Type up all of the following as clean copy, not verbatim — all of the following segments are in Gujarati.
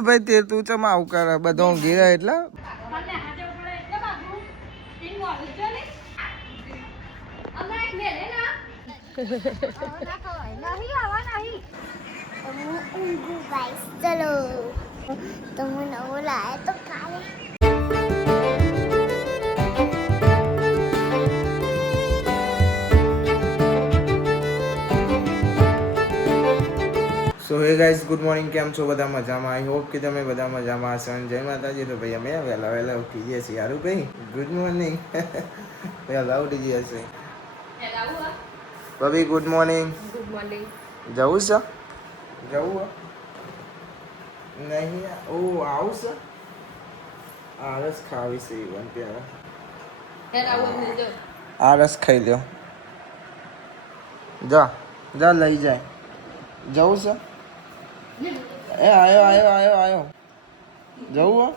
ભાઈ તે તું ચમ આવું કરે બધો ઊંઘી રહ્યા એટલે चलो तुम नवो लाए तो खाए સો હે ગાઈસ ગુડ મોર્નિંગ કેમ છો બધા મજામાં આઈ હોપ કે તમે બધા મજામાં હશો અને જય માતાજી તો ભાઈ અમે વહેલા ઉઠી ગયા છીએ સારું ભાઈ ગુડ મોર્નિંગ વહેલા ઉઠી ગયા છે ભાભી ગુડ મોર્નિંગ જવું છે જવું નહીં ઓ આવું છે આ રસ ખાવી છે ઇવન ત્યારે આ રસ ખાઈ લ્યો જા જા લઈ જાય જવું છે એ આયો જવું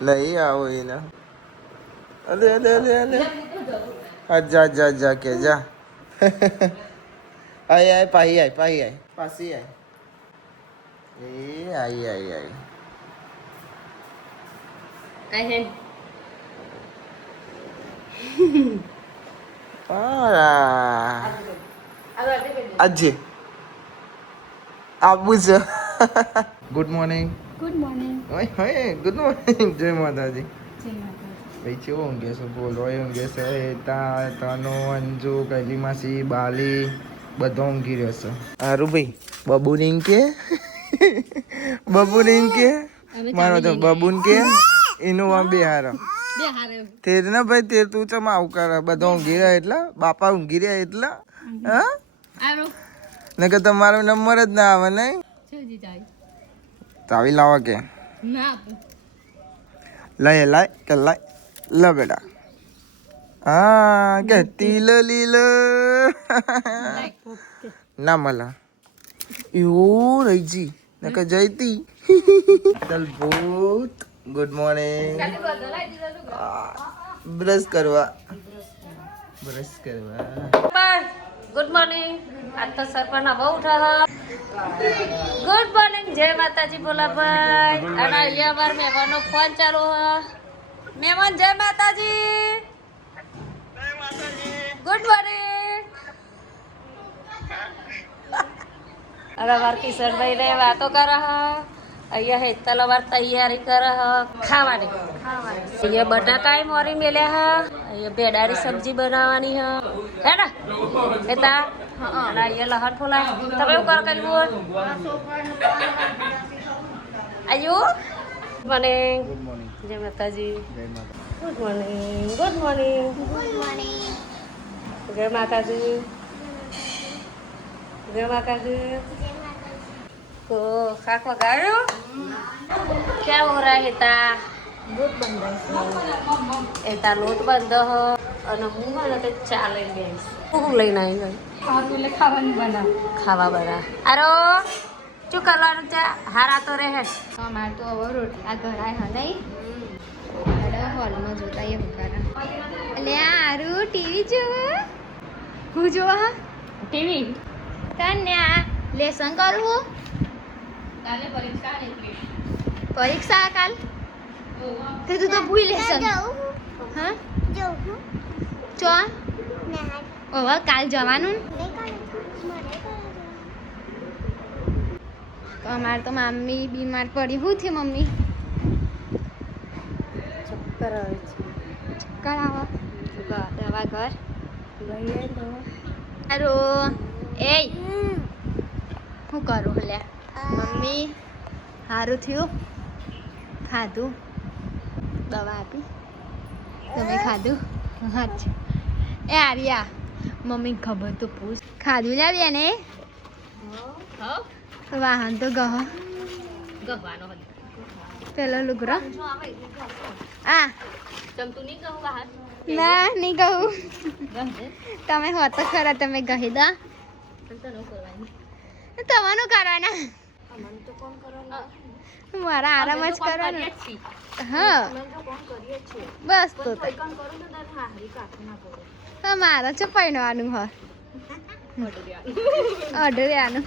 લઈ આવો એને અલે જા કે જા આય પાસી આય એ આઈ આજે આવું છે good morning good morning good morning જય માતાજી ભાઈ કેવો ઊંઘે છે બોલો ઊંઘે છે તનો અંજુ કૈલી માસી બાલી બધો ઊંઘી રહ્યો છે હારું ભાઈ બબુનિંગ કે મારો તો બબુન કે એનું આમ બે હારો તેર ના ભાઈ તેર તું ચમ આવું કરે બધો ઊંઘી રહ્યા એટલે બાપા ઊંઘી રહ્યા એટલે હા ને કે તમારો નંબર જ ના આવે નહીં ચાવી લાવો કે લાય કે લાય લ બેટા હા કે તીલ લીલ ના મળે એવું રહીજી ને કે જયતી ચલ ભૂત ગુડ મોર્નિંગ બ્રશ કરવા ગુડ મોર્નિંગ આજ તો સરપંચ બહુ ઉઠા ગુડ મોર્નિંગ જય માતાજી બોલા ભાઈ અને અહીંયા અમારા મહેમાનનો ફોન ચાલુ હ મહેમાન જય માતાજી ગુડ મોર્નિંગ હવે અમારા કિશનભાઈ ને વાતો કરે હ અહીંયા હેતલ અમાર તૈયારી કરે હ ખાવાની અહીંયા બટાકા મોરી મેલ્યા હ અહીંયા ભેડાની સબ્જી બનાવવાની હ હે ને હેતા અને અહીંયા લહણ ફોલાય તમે એવું કરો કર્યું આયુ મને જય માતાજી ગુડ મોર્નિંગ જય માતાજી तो खाक वगाड़ो क्या हो रहा है ता लोट बंद है एता लोट बंद हो અને હું મને તે ચા લઈ ગઈશ હું લઈને આવી ગઈ એટલે ખાવા બના આરો શું કરવાનું છે હારા તો રહે અમાર તો હવે રોટલા ઘરાય હ નહીં હોલમાં જોતા એ વગાડા એટલે આરું ટીવી જોવે હું જોવા હા ટીવી કન્યા લેસન કરું કાલે પરીક્ષા કાલ તો તું તો ભૂલી લેસન હા ચો ઓવા કાલ જવાનું અમાર તો મમ્મી બીમાર પડી હું થયું મમ્મી ચક્કર આવે છે ચક્કર આવો દવા ઘર લઈએ તો હારો એ શું કરું હલ્યા મમ્મી સારું થયું ખાધું દવા આપી તમે ખાધું અચ્છા એ આર્યા મમ્મી ખબર તો પૂછ ખાધું લાવ્યા ને વાહન તો ગહવાનો પેલો લુગરો આ ચમતું નહીં કહું બહાર ના નહીં કહું તમે હો તો ખરા તમે કહી દો તમારું કરવાના મારા આરામ જ કરવાના હા બસ તો મારે છે પહેરવાનું હોય ઓર્ડર આનો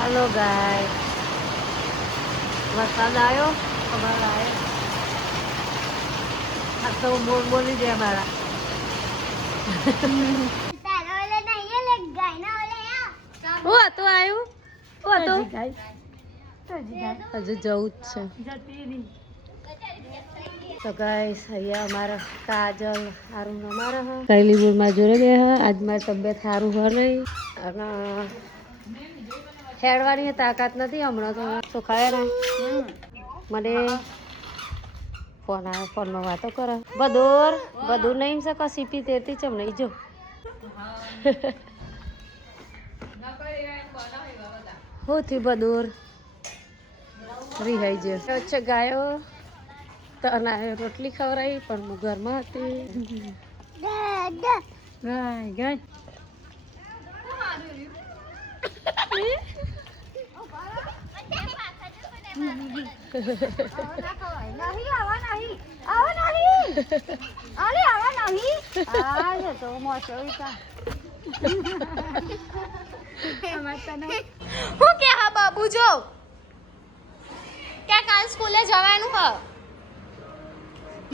हेलो गाय वरसाद आयो खबर आयो अब तो बोली दे हमारा वो तो आयो वो तो हजू जવું જ છે તો ગાઈસ અહીંયા અમારા કાજલ સારું અમારા હ કૈલીપુરમાં જોડે બે હ આજ મારી તબિયત સારું હ નહીં અને હેડવાની તાકાત નથી હમણાં તો ખાયા ને મને ફોન આવ્યો ફોનમાં વાતો કરે બધુર નહીં શકે સીપી તેરતી ચમ નહીં જો હું થયું બધુર રિહાઈ જે વચ્ચે ગાયો તને રોટલી ખવડાવી પણ હું ઘરમાં હતી ગાય હું કે હા બાબુ જો ક્યાં કાલ સ્કૂલે જવાનું હ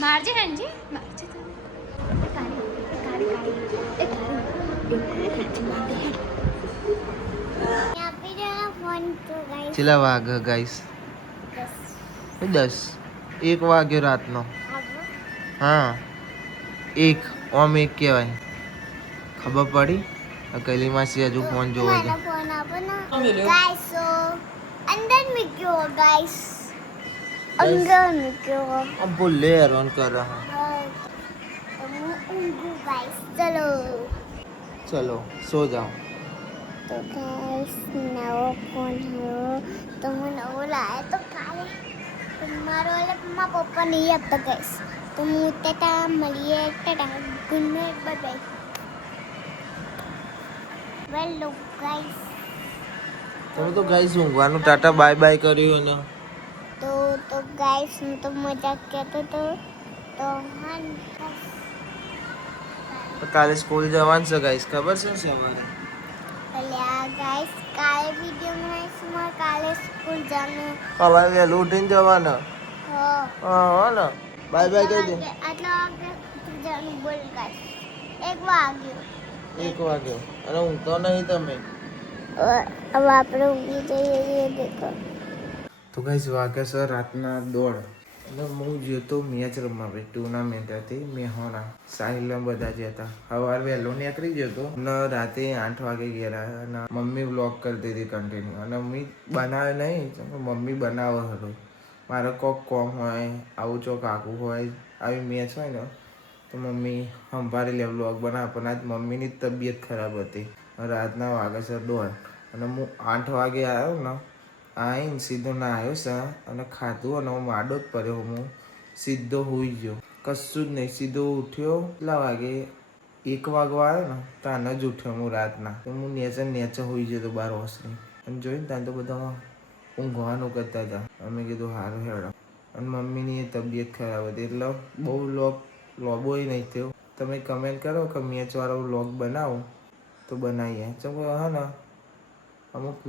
મારજે હેનજી મારજે ચેલા વાગે ગાઈસ 10 1 વાગ્યો રાતનો હા 1 ઓમ 1 કહેવાય ખબર પડી કૈલી માસી હજુ ફોન જોવે છે गाइस सो अंदर में क्यों हो गाइस अंदर में क्यों हो अब बोले हैरान कर रहा गाइस चलो चलो सो जाओ तो गाइस नવો फोन हो तो मैं नવો लाया तो काले तुम्हारे वाले मम्मा पापा नहीं अब तक गाइस तो मुझे टा मलिए टा good night bye bye well look guys તમે તો ગાઈસ ઊંઘવાનું ટાટા બાય બાય કર્યું ને तो गाइस मैं तो मजाक करते तो हाँ કાલે સ્કૂલ જવાનું છે ગાઈસ ખબર છે સવારે અલ્યા ગાઈસ કાલે વિડિયો બનાવીશ મારે કાલે સ્કૂલ જવાનું સવારે વહેલું ઉઠીને જવાનું હો હા ને બાય બાય કહી દે આટલા વાગે જવાનું બોલ ગાઈસ 1 વાગ્યો 1 વાગ્યો અને ઊંઘતો નહીં તમે अब આપણે ઊંઘી જઈએ એ દેખો તો ગાઈસ વાગે છે રાતના 1:30 અને હું જોતો મેચ રમવા ભાઈ ટુર્નામેન્ટ હતી મેહોણા સાહિલ બધા જ હતા સવારે વહેલો નીકળી ગયો હતો અને રાતે 8 વાગે ગયા અને મમ્મી બ્લોગ કરતી હતી કન્ટિન્યુ અને મમ્મી બનાવે નહીં મમ્મી બનાવે હતો મારે કોક કોમ હોય આવું ચોક આખું હોય આવી મેચ હોય ને તો મમ્મી સંભાળી લે બ્લોગ બનાવે પણ આજ મમ્મીની તબિયત ખરાબ હતી રાતના વાગે છે 1:30 અને હું 8 વાગે આવ્યો ને આવીને સીધો ના આવ્યો છે અને ખાધું અને હું માડો જ પડ્યો હું સીધો હોઈ ગયો કશું જ નહીં સીધો ઉઠ્યો કેટલા વાગે 1 વાગવા આવ્યો ને તાને જ ઉઠ્યો હું રાતના તો હું નેચે હોઈ ગયો 12 વર્ષની અને જોઈને ત્યાં તો બધા ઊંઘવાનું કરતા હતા અમે કીધું સારું હેડો અને મમ્મીની તબિયત ખરાબ હતી એટલે બહુ લોબોય નહીં થયો તમે કમેન્ટ કરો કે મેચવાળો વ્લોગ બનાવો તો બનાવીએ ચલો હા ને અમુક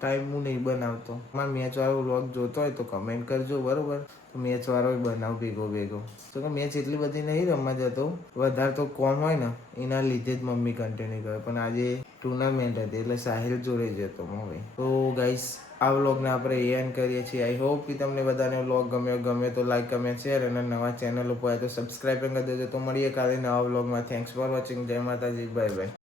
ટાઈમ હું નહીં બનાવતો. મારા મેચવાળો વ્લોગ જોતો હોય તો કમેન્ટ કરજો, બરોબર? તો મેચવાળો બનાવ ભેગો તો કે મેચ એટલી બધી નહીં રમવા જતો, વધારે તો કોમ હોય ને એના લીધે જ મમ્મી કન્ટિન્યુ કરે. પણ આજે ટુર્નામેન્ટ હતી એટલે સાહિલ જોડે જતો મમ્મી. તો ગાઈસ આ વ્લોગને આપણે એન્ડ કરીએ છીએ. આઈ હોપ કે તમને બધાને વ્લોગ ગમે તો લાઈક, કમેન્ટ, શેર અને નવા ચેનલ ઉપર તો સબસ્ક્રાઈબ કરી દેજો. તો મળીએ કાલે નવા વ્લોગમાં. Thanks for watching. જય માતાજી, બાય બાય.